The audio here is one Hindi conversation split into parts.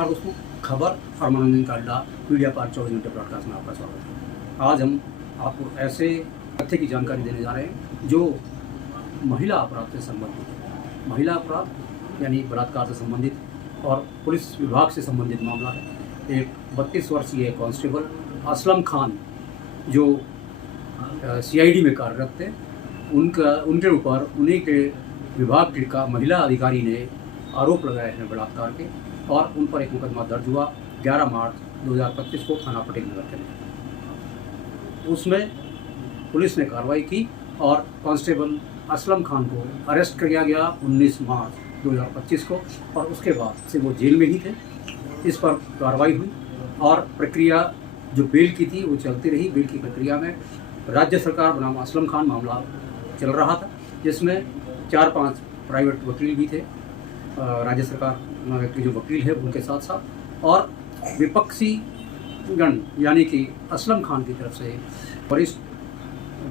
नमस्कार दोस्तों, खबर और मनोरंजन का अड्डा मीडिया पार्क 24 घंटे ब्रॉडकास्ट में आपका स्वागत है। आज हम आपको ऐसे तथ्य की जानकारी देने जा रहे हैं जो महिला अपराध से संबंधित है। महिला अपराध यानी बलात्कार से संबंधित और पुलिस विभाग से संबंधित मामला है। एक 32 वर्षीय कांस्टेबल असलम खान जो CID में कार्यरत थे, उनके ऊपर उन्हीं के विभाग का महिला अधिकारी ने आरोप लगाए हैं बलात्कार के, और उन पर एक मुकदमा दर्ज हुआ 11 मार्च 2025 को थाना पटेल नगर के लिए। उसमें पुलिस ने कार्रवाई की और कांस्टेबल असलम खान को अरेस्ट किया गया 19 मार्च 2025 को, और उसके बाद से वो जेल में ही थे। इस पर कार्रवाई हुई और प्रक्रिया जो बेल की थी वो चलती रही। बेल की प्रक्रिया में राज्य सरकार बनाम असलम खान मामला चल रहा था, जिसमें 4-5 प्राइवेट वकील भी थे, राज्य सरकार के जो वकील है उनके साथ साथ, और विपक्षी गण यानी कि असलम खान की तरफ से वरिष्ठ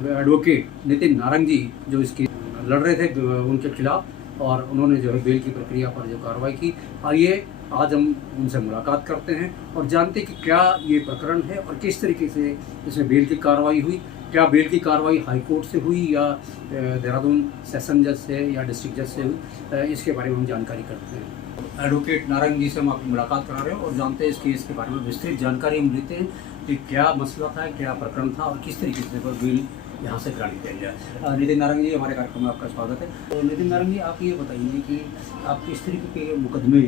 एडवोकेट नितिन नारंगी जो इसकी लड़ रहे थे उनके खिलाफ, और उन्होंने जो है बेल की प्रक्रिया पर जो कार्रवाई की। आइए आज हम उनसे मुलाकात करते हैं और जानते हैं कि क्या ये प्रकरण है और किस तरीके से इसमें बेल की कार्रवाई हुई। क्या बेल की कार्रवाई हाई कोर्ट से हुई या देहरादून सेशन जज से या डिस्ट्रिक्ट जज से हुई, इसके बारे में हम जानकारी करते हैं। एडवोकेट नारंगी से हम आपकी मुलाकात करा रहे हैं और जानते हैं इस केस के बारे में विस्तृत जानकारी हम लेते हैं कि क्या मसला था, क्या प्रकरण था और किस तरीके से बेल यहाँ से ग्रांट किया गया। नितिन नारंगी, हमारे कार्यक्रम में आपका स्वागत है। तो नितिन नारंगी, आप ये बताइए कि आप किस तरीके के मुकदमे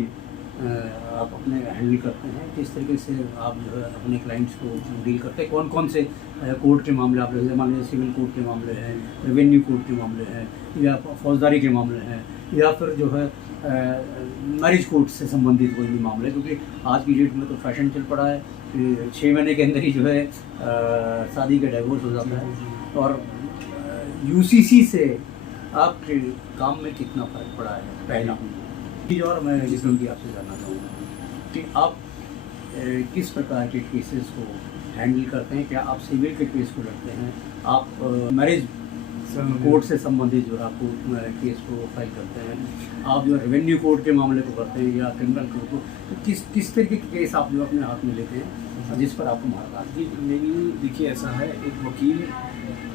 आप अपने हैंडल करते हैं, किस तरीके से आप जो है अपने क्लाइंट्स को डील करते हैं, कौन कौन से कोर्ट के मामले आप लेते हैं? मान लीजिए सिविल कोर्ट के मामले हैं, रेवेन्यू कोर्ट के मामले हैं, या फौजदारी के मामले हैं, या फिर जो है मैरिज कोर्ट से संबंधित कोई भी मामले, क्योंकि आज की डेट में तो फैशन चल पड़ा है कि 6 महीने के अंदर ही जो है शादी का डाइवोर्स हो जाता है। और UCC से आपके काम में कितना फ़र्क पड़ा है, पहला चीज़। और मैं जिसमें भी आपसे जानना चाहूँगा कि आप किस प्रकार के केसेस को हैंडल करते हैं। क्या आप सिविल के केस को लड़ते हैं, आप मैरिज कोर्ट से संबंधित जो आप केस को फाइल करते हैं, आप जो रेवेन्यू कोर्ट के मामले को करते हैं या क्रिमिनल कोर्ट को, तो किस तरीके के केस आप जो अपने हाथ में लेते हैं जिस पर आपको मारा? जी, मेरी देखिए ऐसा है, एक वकील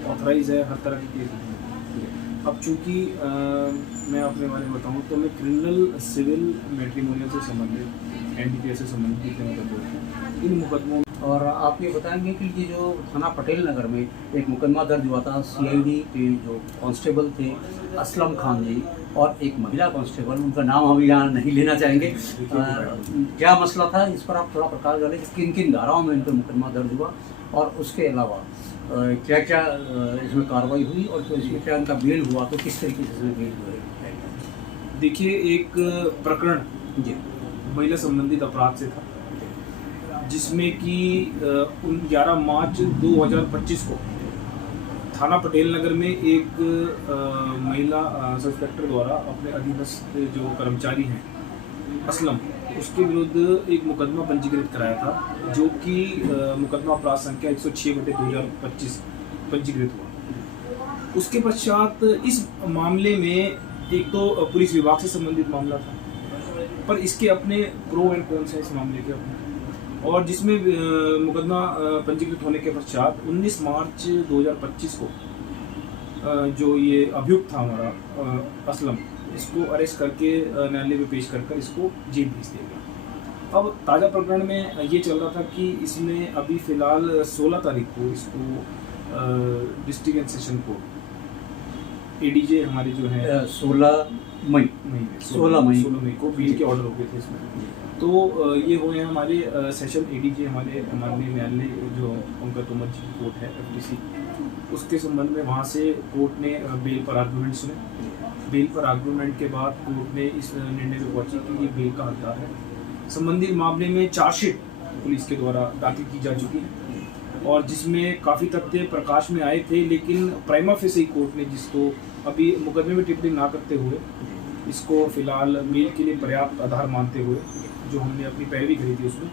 ऑथराइज है हर तरह के केस। अब चूँकि मैं अपने बारे में बताऊँ तो मैं क्रिमिनल, सिविल, मैट्रिमोनियल से संबंधित, NDPS से संबंधित कितने मुकदमे हैं, इन मुकदमों। और आप ये बताएंगे कि ये जो थाना पटेल नगर में एक मुकदमा दर्ज हुआ था, CID के जो कांस्टेबल थे असलम खान जी और एक महिला कांस्टेबल, उनका नाम हम यहाँ नहीं लेना चाहेंगे, क्या मसला था इस पर आप थोड़ा प्रकाश डालें कि किन किन धाराओं में इन पर मुकदमा दर्ज हुआ, और उसके अलावा क्या क्या इसमें कार्रवाई हुई, और तो इसमें क्या उनका बेल हुआ, तो किस तरीके से इसमें बेल हुआ? देखिए, एक प्रकरण जी महिला संबंधित अपराध से था, जिसमें कि 11 मार्च 2025 को थाना पटेल नगर में एक महिला सब इंस्पेक्टर द्वारा अपने अधीनस्थ जो कर्मचारी हैं असलम, उसके विरुद्ध एक मुकदमा पंजीकृत कराया था, जो कि मुकदमा अपराध संख्या 106/2025 पंजीकृत हुआ। उसके पश्चात इस मामले में एक तो पुलिस विभाग से संबंधित मामला था, पर इसके अपने प्रो एंड कॉन्स हैं इस मामले के अपने, और जिसमें मुकदमा पंजीकृत होने के पश्चात 19 मार्च 2025 को जो ये अभियुक्त था हमारा असलम, इसको अरेस्ट करके न्यायालय में पेश कर इसको जेल भेज दिया गया। अब ताज़ा प्रकरण में ये चल रहा था कि इसमें अभी फ़िलहाल 16 तारीख को इसको district and session court ADJ हमारे जो है 16 मई को बेल के ऑर्डर हो गए थे इसमें। तो ये हुए हैं हमारे सेशन ADJ, हमारे माननीय न्यायालय जो उनका तोमर जी कोर्ट है FTC, उसके संबंध में वहाँ से कोर्ट ने बेल पर आर्गूमेंट सुने। बेल पर आर्गूमेंट के बाद कोर्ट ने इस निर्णय पर पहुंची कि ये बेल का हकदार है। संबंधित मामले में चार्जशीट पुलिस के द्वारा दाखिल की जा चुकी है, और जिसमें काफ़ी तथ्य प्रकाश में आए थे, लेकिन प्राइमा फेसी कोर्ट ने जिसको अभी मुकदमे में टिप्पणी ना करते हुए इसको फिलहाल बेल के लिए पर्याप्त आधार मानते हुए, जो हमने अपनी पैरवी करी थी उसमें,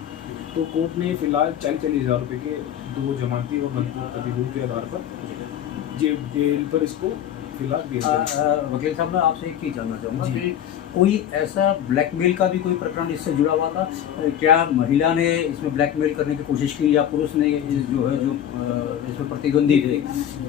तो कोर्ट ने फिलहाल 40-40 हज़ार रुपये के 2 जमानती और मनपूर्वक प्रतिभूति के आधार पर जेल पर इसको फिलहाल बेल पर। वकील साहब, मैं आपसे एक चीज़ जानना चाहूँगा जी। कि कोई ऐसा ब्लैकमेल का भी कोई प्रकरण इससे जुड़ा हुआ था? क्या महिला ने इसमें ब्लैकमेल करने की कोशिश की, या पुरुष ने जो है, जो इसमें प्रतिद्वंदी थे,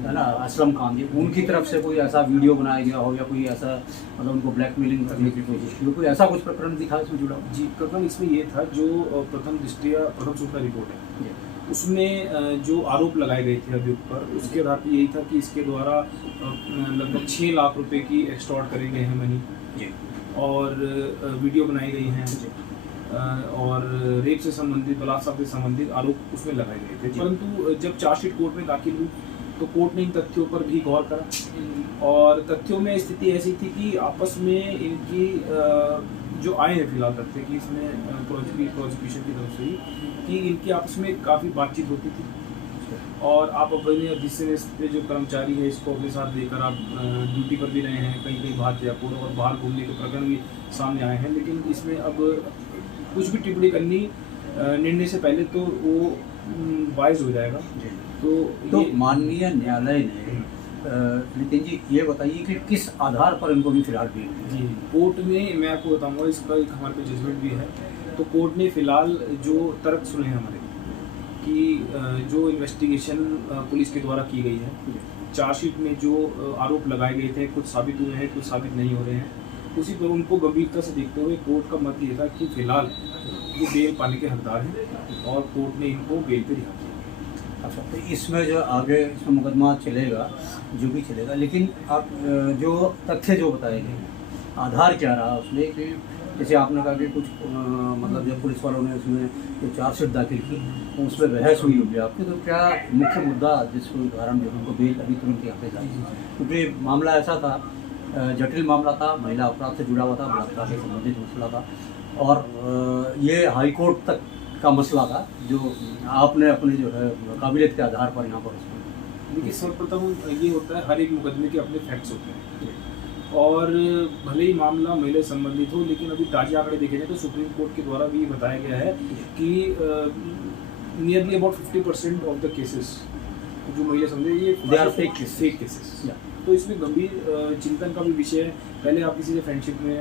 है ना, असलम खान जी, उनकी तरफ से कोई ऐसा वीडियो बनाया गया हो, या कोई ऐसा मतलब उनको ब्लैकमेलिंग करने की कोशिश की हो, कोई ऐसा कुछ प्रकरण दिखा इसमें जुड़ा हुआ? जी, प्रकरण इसमें ये था जो प्रथम दृष्टया प्रथम सूचना रिपोर्ट है, उसमें जो आरोप लगाए गए थे अभियुक्त पर, उसके आधार पर यही था कि इसके द्वारा लगभग 6 लाख रुपए की एक्सटॉर्ट करे गए हैं मनी जी। और वीडियो बनाई गई हैं और रेप से संबंधित, बलात्कार से संबंधित आरोप उसमें लगाए गए थे। परंतु जब चार्जशीट कोर्ट में दाखिल हुई तो कोर्ट ने इन तथ्यों पर भी गौर करा और तथ्यों में स्थिति ऐसी थी कि आपस में इनकी जो आए हैं फिलहाल तथ्य कि इसमें प्रोसिक्यूशन की तरफ से ही कि इनकी आपस में काफ़ी बातचीत होती थी और आप अपने अधिश्य पे जो कर्मचारी है इसको अपने साथ लेकर आप ड्यूटी पर भी रहे हैं, कहीं कहीं बाहर जयपुर और बाहर घूमने के प्रकरण भी सामने आए हैं। लेकिन इसमें अब कुछ भी टिप्पणी करनी निर्णय से पहले तो वो वाइज हो जाएगा। तो माननीय न्यायालय ने नितिन जी ये बताइए कि किस आधार पर इनको भी फिलहाल बेल दी? जी, कोर्ट में मैं आपको बताऊंगा, इसका एक हमारे पे जजमेंट भी है। तो कोर्ट ने फिलहाल जो तर्क सुने हैं हमारे कि जो इन्वेस्टिगेशन पुलिस के द्वारा की गई है, चार्जशीट में जो आरोप लगाए गए थे कुछ साबित हुए हैं, कुछ साबित नहीं हो रहे हैं, उसी पर उनको गंभीरता से देखते हुए कोर्ट का मत ये था कि फिलहाल ये बेल पाने के हकदार हैं और कोर्ट ने इनको बेल पे रिहा किया। अच्छा, तो इसमें जो आगे इसमें मुकदमा चलेगा, जो भी चलेगा, लेकिन आप जो तथ्य जो बताए गए, आधार क्या रहा उसमें? कि जैसे आपने कहा कि कुछ मतलब जब पुलिस वालों ने उसमें जो चार्जशीट दाखिल की उसमें बहस हुई होगी आपकी, तो क्या मुख्य मुद्दा जिसके कारण जो उनको बेल अभी तुरंत यहाँ पे जाए? क्योंकि मामला ऐसा था, जटिल मामला था, महिला अपराध से जुड़ा हुआ था, बलात्कार से संबंधित मसला था और ये हाई कोर्ट तक का मसला था जो आपने अपने जो है काबिलियत के आधार पर यहाँ पर देखिए, सर्वप्रथम ये होता है हर एक मुकदमे के अपने फैक्ट्स होते हैं और भले ही मामला महिला संबंधित हो, लेकिन अभी ताज़ा आंकड़े देखे जाए तो सुप्रीम कोर्ट के द्वारा भी बताया गया है कि nearly about 50% of the cases जो महिला संबंधित ये दे आर फेक केसेस। तो इसमें गंभीर चिंतन का भी विषय है। पहले आप किसी से फ्रेंडशिप में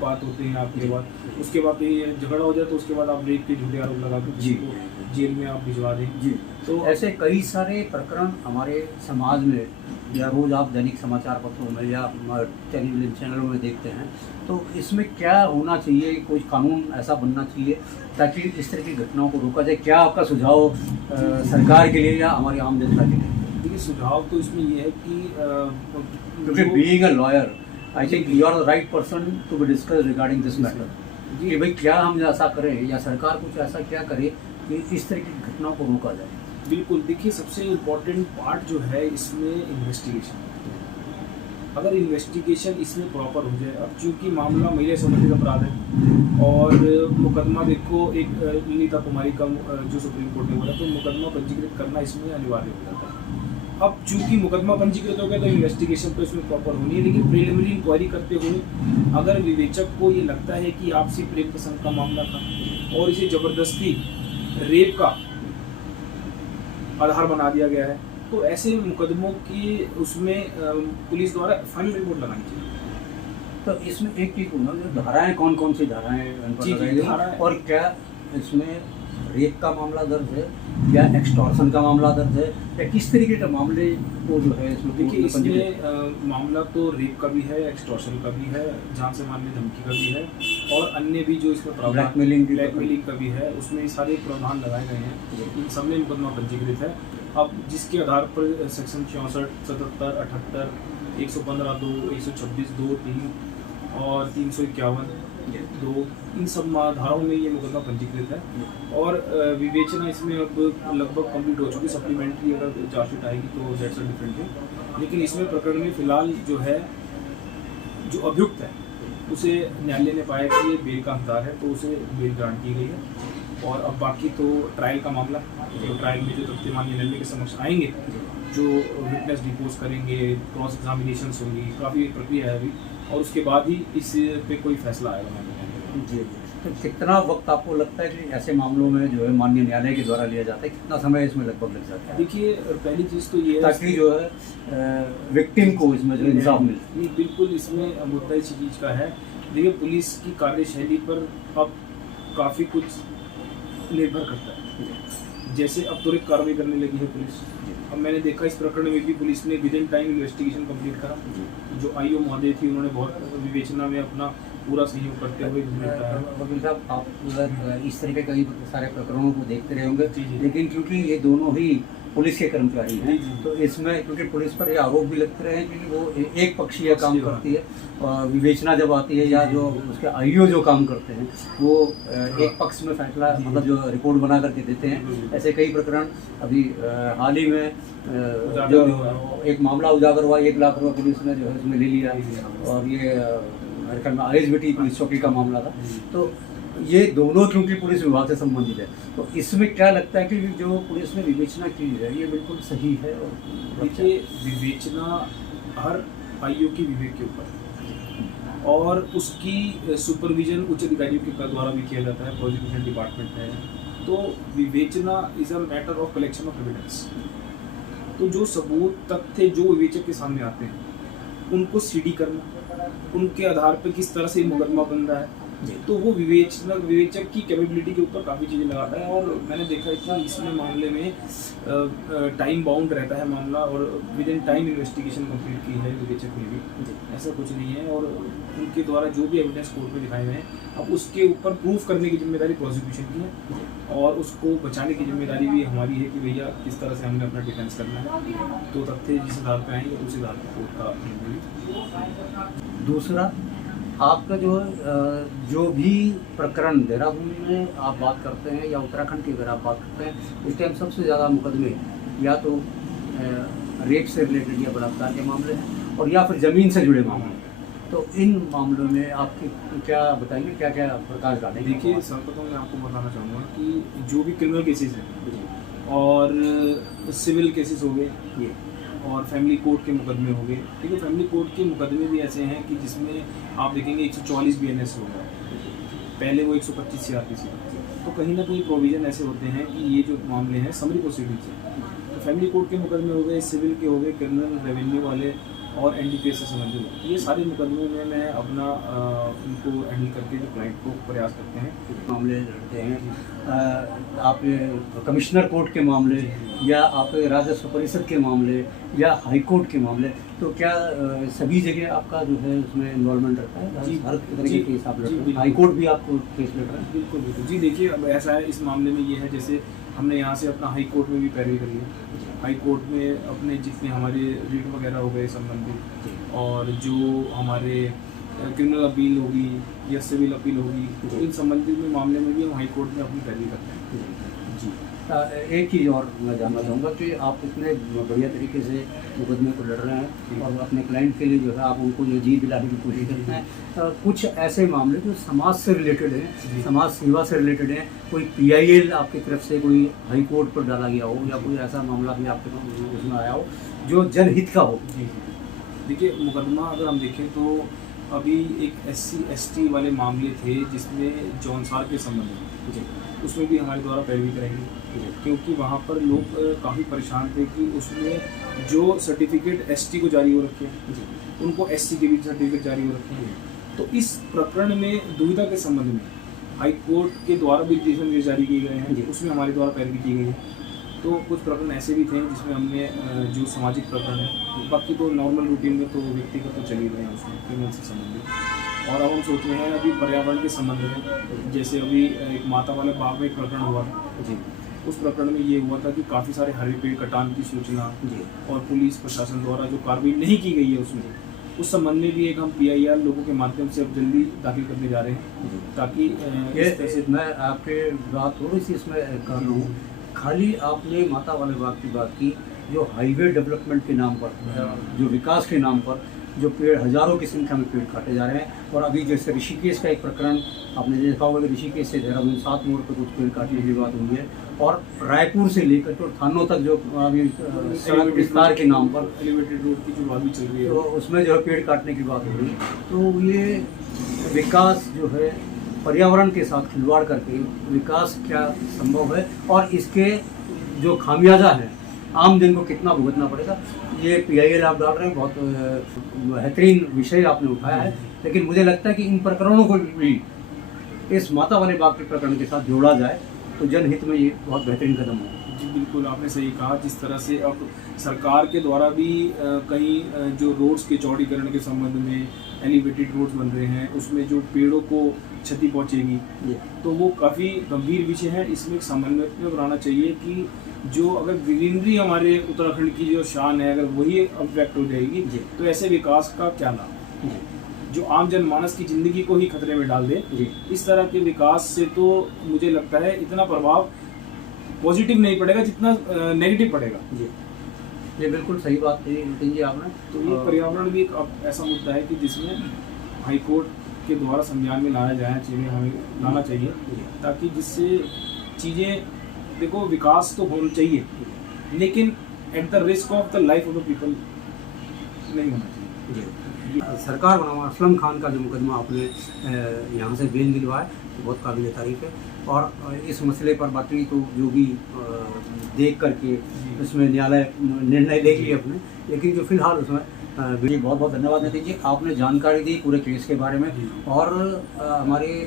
बात होते हैं आपके बाद, उसके बाद ये झगड़ा हो जाए तो उसके बाद आप रेप के झूठे आरोप लगा के किसी को जेल में आप भिजवा दें। जी, तो ऐसे कई सारे प्रकरण हमारे समाज में या रोज़ आप दैनिक समाचार पत्रों में या टेलीविजन चैनलों में देखते हैं, तो इसमें क्या होना चाहिए? कोई कानून ऐसा बनना चाहिए ताकि इस तरह की घटनाओं को रोका जाए? क्या आपका सुझाव सरकार के लिए या हमारी आम जनता के लिए? देखिए, सुझाव तो इसमें ये है कि क्योंकि being a lawyer I think you are the right person to be discuss regarding this matter कि भाई क्या हम ऐसा करें या सरकार कुछ ऐसा क्या करे कि इस तरह की घटनाओं को रोका जाए? बिल्कुल, देखिए सबसे इम्पोर्टेंट पार्ट जो है इसमें इन्वेस्टिगेशन। अगर इन्वेस्टिगेशन इसमें प्रॉपर हो जाए, अब चूँकि मामला महिला संबंधित अपराध है और मुकदमा देखो एक नीता कुमारी का जो सुप्रीम कोर्ट ने बोला, तो मुकदमा पंजीकृत करना इसमें अनिवार्य हो जाता है। अब चूँकि मुकदमा पंजीकृत हो गया तो इन्वेस्टिगेशन तो इसमें प्रॉपर होनी है, लेकिन प्रिलिमिनरी इंक्वायरी करते हुए अगर विवेचक को ये लगता है कि आपसी प्रेम प्रसंग का मामला था और इसे ज़बरदस्ती रेप का आधार बना दिया गया है, तो ऐसे मुकदमों की उसमें पुलिस द्वारा फाइनल रिपोर्ट लगानी चाहिए। तो इसमें एक चीज़ पूछना, जो धाराएं कौन कौन सी धाराएं इन पर लगाई गई हैं और क्या इसमें रेप का मामला दर्ज है या एक्सटॉर्शन का मामला दर्ज है या किस तरीके के मामले को जो है इसमें? देखिए, इसमें मामला तो रेप का भी है, एक्सटॉर्शन का भी है, जान से मारने धमकी का भी है और अन्य भी जो इसमें ब्लैकमेलिंग का भी है, उसमें सारे प्रावधान लगाए गए हैं। इन सब में मुकदमा पंजीकृत है। अब जिसके आधार पर सेक्शन 64, 77, 78, 115(2), 126(2), 3 और 351(2) इन सब धाराओं में ये मुकदमा पंजीकृत है और विवेचना इसमें अब लगभग कंप्लीट हो चुकी है। सप्लीमेंट्री अगर चार्जशीट आएगी तो दैट्स अ डिफरेंट थिंग, लेकिन इसमें प्रकरण में फिलहाल जो है जो अभियुक्त है उसे न्यायालय ने पाया कि ये बेल का हकदार है, तो उसे बेल ग्रांट की गई है। और अब बाकी तो ट्रायल का मामला, तो ट्रायल में जो तथ्य माननीय न्यायालय के समक्ष आएंगे, जो विटनेस डिपोज करेंगे, क्रॉस एग्जामिनेशन होंगी, काफ़ी प्रक्रिया है अभी और उसके बाद ही इस पे कोई फैसला आएगा। जी। तो कितना वक्त आपको लगता है कि ऐसे मामलों में जो है माननीय न्यायालय के द्वारा लिया जाता है, कितना समय इसमें लगभग लग जाता है देखिए पहली चीज़ तो ये है ताकि जो है विक्टिम को इसमें जो इंसाफ मिले? ये बिल्कुल इसमें मुद्दा इसी चीज़ का है। देखिए पुलिस की कार्यशैली पर अब काफ़ी कुछ निर्भर करता है। जैसे अब त्वरित कार्रवाई करने लगी है पुलिस। अब मैंने देखा इस प्रकरण में भी पुलिस ने with in time investigation complete करा। जो आईओ महोदय थी उन्होंने बहुत विवेचना में अपना पूरा सहयोग करते हुए बताया। वकील साहब, आप इस तरह के कई सारे प्रकरणों को देखते रहे होंगे, जी, जी। लेकिन क्योंकि ये दोनों ही पुलिस के कर्मचारी हैं, जी, जी। तो इसमें क्योंकि पुलिस पर ये आरोप भी लगते रहे हैं कि वो एक पक्षीय काम पक्षीय करती है, और विवेचना जब आती है या जो उसके आईओ जो काम करते हैं वो एक पक्ष में फैसला मतलब जो रिपोर्ट बना करके देते हैं। ऐसे कई प्रकरण अभी हाल ही में जो एक मामला उजागर हुआ, 1 लाख रुपये पुलिस ने जो है उसमें ले लिया, और ये मेरे ख्याल में आईएसबीटी पुलिस चौकी का मामला था। तो ये दोनों क्योंकि पुलिस विभाग से संबंधित है, तो इसमें क्या लगता है कि जो पुलिस ने विवेचना की है ये बिल्कुल सही है? और देखिए विवेचना हर आईओ की विवेक के ऊपर है, और उसकी सुपरविजन उच्च अधिकारियों के द्वारा भी किया जाता है, प्रोसिक्यूशन डिपार्टमेंट है। तो विवेचना is a matter of collection of evidence. तो जो सबूत तथ्य जो विवेचक के सामने आते हैं उनको सीडी करना, उनके आधार पर किस तरह से मुकदमा बन रहा है, तो वो विवेचक की कैपेबिलिटी के ऊपर काफ़ी चीज़ें लगाता है। और मैंने देखा है कि इसमें मामले में टाइम बाउंड रहता है मामला, और with in time investigation complete की है विवेचक ने भी, ऐसा कुछ नहीं है। और उनके द्वारा जो भी एविडेंस कोर्ट में दिखाए गए हैं, अब उसके ऊपर प्रूफ करने की जिम्मेदारी प्रोसिक्यूशन की है, और उसको बचाने की जिम्मेदारी भी हमारी है कि भैया किस तरह से हमने अपना डिफेंस करना है। तो तथ्य जिस आधार पर आएंगे उस आधार पर कोर्ट का निर्णय। दूसरा, आपका जो भी प्रकरण देहरादून में आप बात करते हैं या उत्तराखंड की अगर आप बात करते हैं, इस टाइम सबसे ज़्यादा मुकदमे या तो रेप से रिलेटेड या बलात्कार के मामले हैं, और या फिर ज़मीन से जुड़े मामले हैं। तो इन मामलों में आपकी क्या बताएंगे, क्या क्या प्रकाश डालेंगे? देखिए सर्वप्रथम मैं आपको बताना चाहूँगा कि जो भी क्रिमिनल केसेस हैं और सिविल केसेस हो गए ये, और फैमिली कोर्ट के मुकदमे हो गए, ठीक है। फैमिली कोर्ट के मुकदमे भी ऐसे हैं कि जिसमें आप देखेंगे 144 BNS हो गया, पहले वो 125 CRPC। तो कहीं ना कहीं प्रोविज़न ऐसे होते हैं कि ये जो मामले हैं समरी प्रोसीडिंग्स हैं, तो फैमिली कोर्ट के मुकदमे हो गए, सिविल के हो गए, क्रिमिनल, रेवेन्यू वाले और NDPS से संबंधित, ये सारे मुकदमों में मैं अपना उनको हैंडल करके जो क्लाइंट को प्रयास करते हैं मामले लड़ते हैं। आप कमिश्नर कोर्ट के मामले या आप राजस्व परिषद के मामले या हाई कोर्ट के मामले, तो क्या सभी जगह आपका जो है उसमें इन्वॉल्वमेंट रहता है? जी, हर तरह के केस आप लड़ते हैं? बिल्कुल। हाई कोर्ट भी आपको केस लड़ रहा है? बिल्कुल बिल्कुल जी। देखिए अब ऐसा है, इस मामले में ये है जैसे हमने यहाँ से अपना हाई कोर्ट में भी पैरवी करी है। हाई कोर्ट में अपने जितने हमारे रिट वगैरह हो गए संबंधित, और जो हमारे क्रिमिनल अपील होगी या सिविल अपील होगी, तो इन संबंधित में मामले में भी हम हाई कोर्ट में अपनी पैरवी करते हैं जी। एक चीज़ और मैं जानना चाहूँगा कि आप इतने बढ़िया तरीके से मुकदमे को लड़ रहे हैं और अपने क्लाइंट के लिए जो है आप उनको जो जीत दिलाने की कोशिश करते हैं। कुछ ऐसे मामले जो समाज से रिलेटेड हैं, समाज सेवा से रिलेटेड हैं, कोई PIL आपकी तरफ से कोई हाई कोर्ट पर डाला गया हो या कोई ऐसा मामला भी आपके उसमें आया हो जो जनहित का हो? देखिए मुकदमा अगर हम देखें तो अभी एक SC ST वाले मामले थे जिसमें जौनसार के संबंध में, उसमें भी हमारे द्वारा पैरवी कराएंगे, क्योंकि वहाँ पर लोग काफ़ी परेशान थे कि उसमें जो सर्टिफिकेट ST को जारी हो रखे हैं उनको SC के भी सर्टिफिकेट जारी हो रखे हैं। तो इस प्रकरण में दुविधा के संबंध में हाई कोर्ट के द्वारा भी निर्देश जारी किए गए हैं, उसमें हमारे द्वारा पैरवी की गई है। तो कुछ प्रकरण ऐसे भी थे जिसमें हमने जो सामाजिक प्रकरण है, बाकी तो नॉर्मल रूटीन में तो व्यक्तिगत तो चल ही रहे हैं उसमें क्रिमिनल से संबंधित। और अब हम सोच रहे हैं अभी पर्यावरण के संबंध में, जैसे अभी एक माता वाले बाग में एक प्रकरण हुआ जी, उस प्रकरण में ये हुआ था कि काफ़ी सारे हरे पेड़ कटान की सूचना और पुलिस प्रशासन द्वारा जो कार्रवाई नहीं की गई है उसमें, उस संबंध में भी एक हम PIR लोगों के माध्यम से अब जल्दी दाखिल करने जा रहे हैं, ताकि इस तरह से मैं आपके बात थोड़ी सी इसमें कर रहा हूँ। खाली आपने माता वाले बाग की बात की, जो हाईवे डेवलपमेंट के नाम पर, जो विकास के नाम पर जो पेड़ हज़ारों की संख्या में पेड़ काटे जा रहे हैं, और अभी जैसे ऋषिकेश का एक प्रकरण आपने देखा होगा कि ऋषिकेश से देहरादून 7 मोड़ पर कुछ पेड़ काटने की बात हुई है, और रायपुर से लेकर तो थानों तक जो अभी सड़क विस्तार के नाम पर एलिवेटेड रोड की जो बात भी चल रही है, तो उसमें जो है पेड़ काटने की बात हो रही है। तो ये विकास जो है पर्यावरण के साथ खिलवाड़ करके विकास क्या संभव है और इसके जो खामियाजा है आम दिन को कितना भुगतना पड़ेगा। ये PIL आप डाल रहे हैं, बहुत बेहतरीन विषय आपने उठाया है, लेकिन मुझे लगता है कि इन प्रकरणों को भी इस माता वाले बाग के प्रकरण के साथ जोड़ा जाए तो जनहित में ये बहुत बेहतरीन कदम है। जी बिल्कुल, आपने सही कहा। जिस तरह से अब सरकार के द्वारा भी कई जो रोड्स के चौड़ीकरण के संबंध में एलिवेटेड रोड्स बन रहे हैं, उसमें जो पेड़ों को क्षति पहुंचेगी, तो वो काफ़ी गंभीर विषय है। इसमें एक समन्वय बनाना चाहिए कि जो अगर ग्रीनरी हमारे उत्तराखंड की जो शान है, अगर वही अफेक्ट हो जाएगी तो ऐसे विकास का क्या लाभ, जो आम जनमानस की ज़िंदगी को ही खतरे में डाल दे। इस तरह के विकास से तो मुझे लगता है इतना प्रभाव पॉजिटिव नहीं पड़ेगा जितना नेगेटिव पड़ेगा। जी, ये बिल्कुल सही बात कही नितिन जी आपने। तो ये पर्यावरण भी एक ऐसा मुद्दा है कि जिसमें हाईकोर्ट के द्वारा संज्ञान में लाया जाए, चीज़ें हमें लाना चाहिए, ताकि जिससे चीज़ें, देखो विकास तो होना चाहिए लेकिन at the risk of the life of the people नहीं होना चाहिए। सरकार बनामा असलम खान का जो मुकदमा आपने यहाँ से बेल दिलवाया तो बहुत काबिल तारीफ है, और इस मसले पर बाकी तो जो भी देख करके उसमें न्यायालय निर्णय लेगी अपने, लेकिन जो फिलहाल उसमें बहुत बहुत धन्यवाद नितिन जी, आपने जानकारी दी पूरे केस के बारे में, और हमारे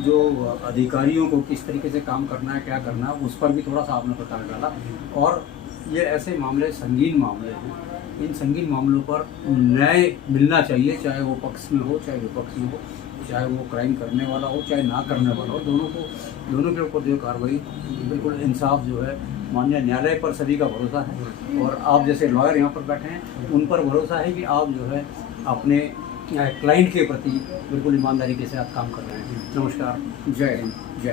जो अधिकारियों को किस तरीके से काम करना है, क्या करना है, उस पर भी थोड़ा सा आपने प्रकाश डाला। और ये ऐसे मामले संगीन मामले हैं, इन संगीन मामलों पर न्याय मिलना चाहिए, चाहे वो पक्ष में हो चाहे विपक्ष में हो, चाहे वो क्राइम करने वाला हो चाहे ना करने वाला हो, दोनों के ऊपर जो कार्रवाई, बिल्कुल इंसाफ जो है माननीय न्यायालय पर सभी का भरोसा है, और आप जैसे लॉयर यहाँ पर बैठे हैं उन पर भरोसा है कि आप जो है अपने क्लाइंट के प्रति बिल्कुल ईमानदारी के साथ काम कर रहे हैं। नमस्कार, जय हिंद, जय